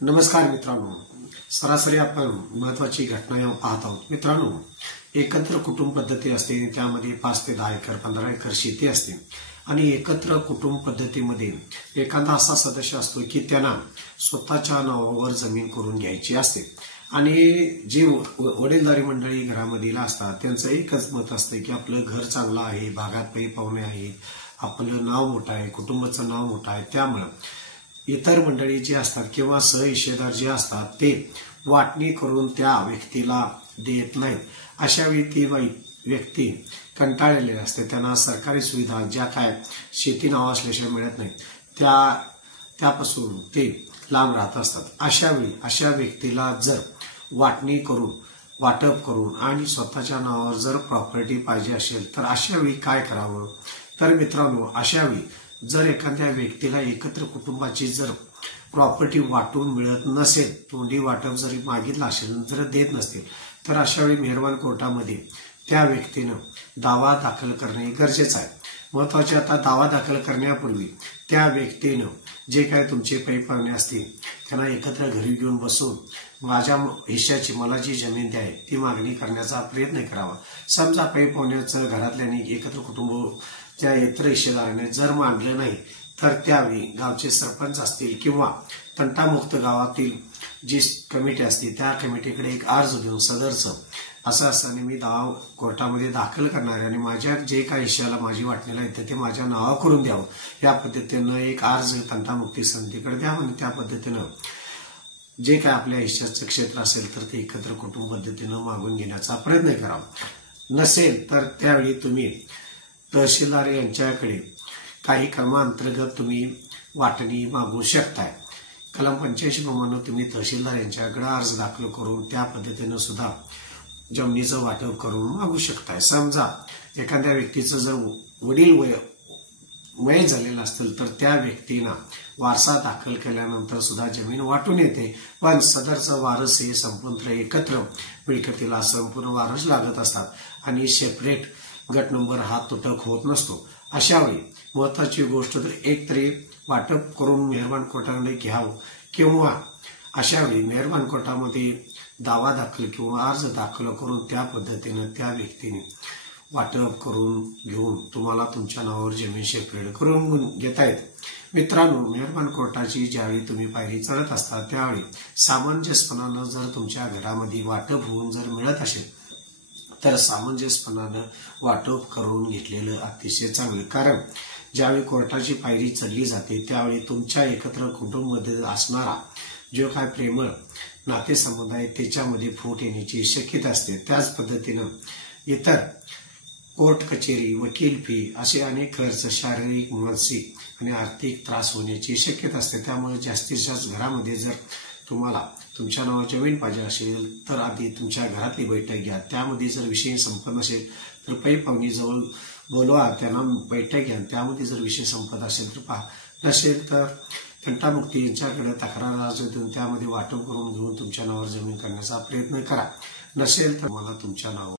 नमस्कार मित्रांनो, सरासरी आपण महत्वाची घटना पाहत आहोत. मित्रांनो, एकत्र कुटुंब पद्धती असते, त्यामध्ये 5 ते 10 एकर 15 एकर शेती असते आणि एकत्र कुटुंब पद्धतीमध्ये एखादा असा सदस्य असतो की त्यांना स्वतःच्या नावावर जमीन करून घ्यायची असते आणि जी वडीलधारी मंडळी घरामधील असतात त्यांचं एकच मत असतं की आपलं घर चांगलं आहे, भागात पै पाहुणे आहेत, आपलं नाव मोठं आहे, कुटुंबाचं नाव मोठं आहे, त्यामुळे इतर मंडळी जे असतात किंवा सहहिस्सेदार जे असतात ते वाटणी करून त्या व्यक्तीला देत नाहीत. अशा वेळी ती व्यक्ती कंटाळलेली असते. त्यांना सरकारी सुविधा ज्या काय शेती नाव असल्याशिवाय मिळत नाही त्यापासून ते लांब राहत असतात. अशा वेळी अशा व्यक्तीला जर वाटणी करून वाटप करून आणि स्वतःच्या नावावर जर प्रॉपर्टी पाहिजे असेल तर अशा वेळी काय करावं. तर मित्रांनो, अशा वेळी जर एखाद्या व्यक्तीला एकत्र कुटुंबाची जर प्रॉपर्टी वाटून मिळत नसेल, तोंडी वाटप जरी मागितलं असेल जर देत नसतील, तर अशा वेळी मेहरबान कोर्टामध्ये त्या व्यक्तीनं दावा दाखल करणे गरजेचं आहे. महत्वाचे, आता दावा दाखल करण्यापूर्वी त्या व्यक्तीनं जे काय तुमचे पै पाहुणे असतील त्यांना एकत्र घरी घेऊन बसून माझ्या हिश्श्याची मला जी जमीन द्याय ती मागणी करण्याचा प्रयत्न करावा. समजा पै पाहुण्याचं घरातल्याने एकत्र कुटुंब त्या इतर हिस्सेदाराने जर मांडलं नाही तर त्यावेळी गावचे सरपंच असतील किंवा तंटामुक्त गावातील जी कमिटी असते त्या कमिटीकडे एक अर्ज देऊन सदरचं असं असताना मी दावा कोर्टामध्ये दाखल करणार आणि माझ्या जे काही हिश्श्याला माझी वाटणीला येते ते माझ्या नावा करून द्यावं, या पद्धतीनं एक अर्ज तंटामुक्ती समितीकडे द्यावं आणि त्या पद्धतीनं जे काय आपल्या हिश्श्याचं क्षेत्र असेल तर ते एकत्र कुटुंब पद्धतीनं मागून घेण्याचा प्रयत्न करावा. नसेल तर त्यावेळी तुम्ही तहसीलदार यांच्याकडे काही कलमांतर्गत तुम्ही वाटणी मागू शकताय. कलम 85 प्रमाणे तुम्ही तहसीलदार यांच्याकडे अर्ज दाखल करून त्या पद्धतीनं सुद्धा जमिनीचं वाटप करून मागू शकताय. समजा एखाद्या व्यक्तीचं जर वडील वय झालेलं असेल तर त्या व्यक्तीनं वारसा दाखल केल्यानंतर सुद्धा जमीन वाटून येते, पण सदरचं वारस हे संपूर्ण एकत्र मिळकतीला संपूर्ण वारस लागत असतात आणि सेपरेट गट नंबर हा तुटक होत नसतो. अशा वेळी महत्वाची गोष्ट तर एक तरी वाटप करून मेहरबान कोर्टाकडे घ्यावं किंवा अशा वेळी मेहरबान कोर्टामध्ये दावा दाखल किंवा अर्ज दाखल करून त्या पद्धतीनं त्या व्यक्तीने वाटप करून घेऊन तुम्हाला तुमच्या नावावर जमीन सेपरेट करून घेता येते. मित्रांनो, मेहरबान कोर्टाची ज्यावेळी तुम्ही पायरी चढत असता त्यावेळी सामंजस्यपणानं जर तुमच्या घरामध्ये वाटप होऊन जर मिळत असेल तर सामंजस्यपणानं वाटप करून घेतलेलं अतिशय चांगलं. कारण ज्यावेळी कोर्टाची पायरी चढली जाते त्यावेळी तुमच्या एकत्र कुटुंबामध्ये असणारा जो काय प्रेमळ नातेसंबंध आहे त्याच्यामध्ये फूट येण्याची शक्यता असते. त्याच पद्धतीनं इतर कोर्ट कचेरी, वकील फी असे अनेक खर्च शारीरिक, मानसिक आणि आर्थिक त्रास होण्याची शक्यता असते. त्यामुळे जास्तीत जास्त घरामध्ये जर तुम्हाला तुमच्या नावावर जमीन पाहिजे असेल तर आधी तुमच्या घरातली बैठक घ्या. त्यामध्ये जर विषय संपत नसेल तर पै पाहुणी जवळ बोलवा, त्यांना बैठक घ्या. त्यामध्ये जर विषय संपत असेल तर पहा, नसेल तर तंटामुक्ती यांच्याकडे तक्रार अर्ज देऊन त्यामध्ये वाटप करून घेऊन तुमच्या नावावर जमीन करण्याचा प्रयत्न करा. नसेल तर मला तुमच्या नावावर